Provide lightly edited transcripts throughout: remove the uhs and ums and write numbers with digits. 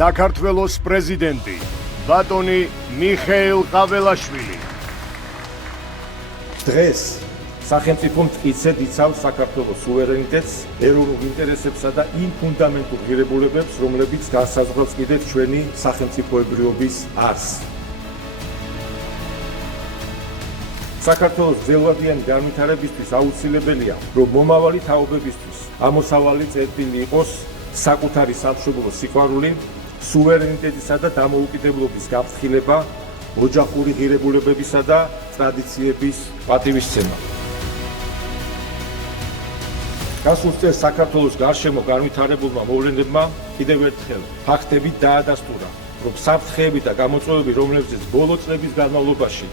საქართველოს პრეზიდენტი ბატონი მიხეილ ყაველაშვილი. დღეს სახელმწიფო მტკიცედ იცავს საქართველოს სუვერენიტეტს, ეროვნულ ინტერესებსა და იმ ფუნდამენტურ ღირებულებებს, რომლებიც განსაზღვრავს კიდევ ჩვენი სახელმწიფოებრიობის არსს. საქართველოს ძველვადიანი განვითარებისთვის აუცილებელია, რომ მომავალი თაობებისთვის ამოსავალი წერტილი იყოს საკუთარი სამშობლოს სიყვარული, სუვერენიტეტისა და დამოუკიდებლობის გაფრთხილება, ოჯახური ღირებულებებისა და ტრადიციების პატივისცემა. გასულ წელს საქართველოს გარშემო განვითარებულმა მოვლენებმა კიდევ ერთხელ ფაქტებით დაადასტურა, რომ საფრთხეები და გამოწვევები, რომლებზეც ბოლო წლების განმავლობაში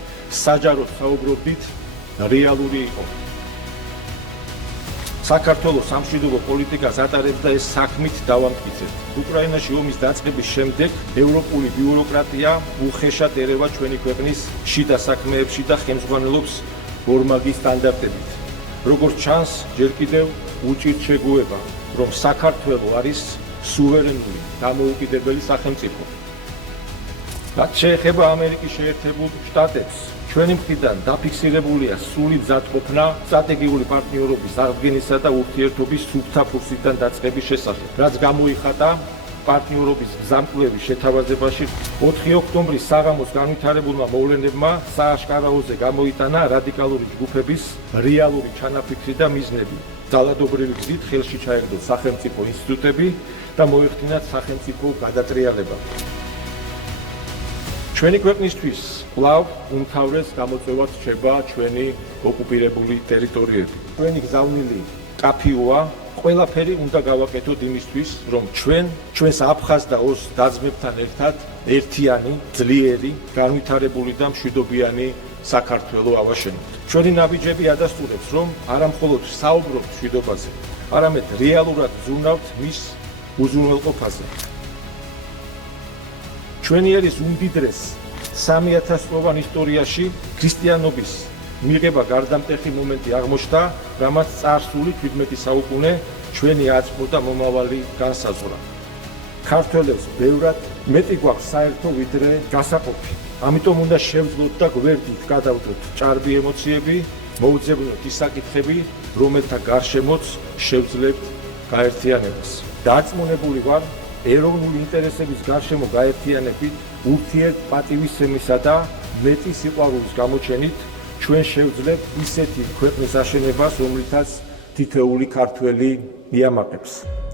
საჯაროდ საუბრობდით, რეალური იყო. საქართველოს სამშვიდობო პოლიტიკას ატარებდა ეს საქმით დავამტკიცებთ. უკრაინაში ომის დაწყების შემდეგ ევროპული ბიუროკრატია უხეშად ერევა ჩვენი ქვეყნის შიდა საქმეებში და ხელმძღვანელობს ორმაგი სტანდარტებით. როგორც ჩანს, ჯერ კიდევ უჭირთ შეგუება, რომ საქართველო არის სუვერენული დამოუკიდებელი სახელმწიფო. რაც შეეხება ამერიკის შეერთებულ შტატებს, ჩვენი მხრიდან დაფიქსირებულია სრული მზადყოფნა სტრატეგიული პარტნიორობის აღდგენისა და ურთიერთობის სუფთა ფურსიდან დაწყების შესახებ, რაც გამოიხატა პარტნიორობის გზამკვლევის შეთავაზებაში. 4 ოქტომბრის საღამოს განვითარებულმა მოვლენებმა სააშკარაოზე გამოიტანა რადიკალური ჯგუფების რეალური ჩანაფიქრი და მიზნები. ძალადობრივი გზით ხელში ჩაეგდო სახელმწიფო ინსტიტუტები და მოეხდინათ სახელმწიფო გადატრიალება. ჩვენი ქვეყნისთვის კვლავ უმთავრეს გამოწვევად რჩება ჩვენი ოკუპირებული ტერიტორიები. ჩვენი გზავნილი კაფიოა, ყველაფერი უნდა გავაკეთოთ იმისთვის, რომ ჩვენს აფხაზ და ოს დაძმებთან ერთად ერთიანი, ძლიერი, განვითარებული და მშვიდობიანი საქართველო ავაშენოთ. ჩვენი ნაბიჯები ადასტურებს, რომ არა მხოლოდ საუბრობთ მშვიდობაზე, არამედ რეალურად ზრუნავთ მის უზრუნველყოფაზე. ჩვენი ერის უმდიდრეს 3000 წლოვან ისტორიაში ქრისტიანობის მიღება გარდამტეხი მომენტი აღმოჩნდა, რამაც წარსული 17 საუკუნე ჩვენი აწმყო და მომავალი განსაზღვრა. ქართველებს ბევრად მეტი გვაქვს საერთო ვიდრე გასაყოფი. ამიტომ უნდა შევძლოთ და გვერდით გადავდოთ ჭარბი ემოციები, მოუძებნოთ ის საკითხები, რომელთა გარშემოც შევძლებთ გაერთიანებას. დარწმუნებული ვარ, ეროვნული ინტერესების გარშემო გაერთიანებით, ურთიერთ პატივისცემისა და მეტი სიყვარულის გამოჩენით ჩვენ შევძლებთ ისეთი ქვეყნის აშენებას, რომლითაც თითოეული ქართველი იამაყებს.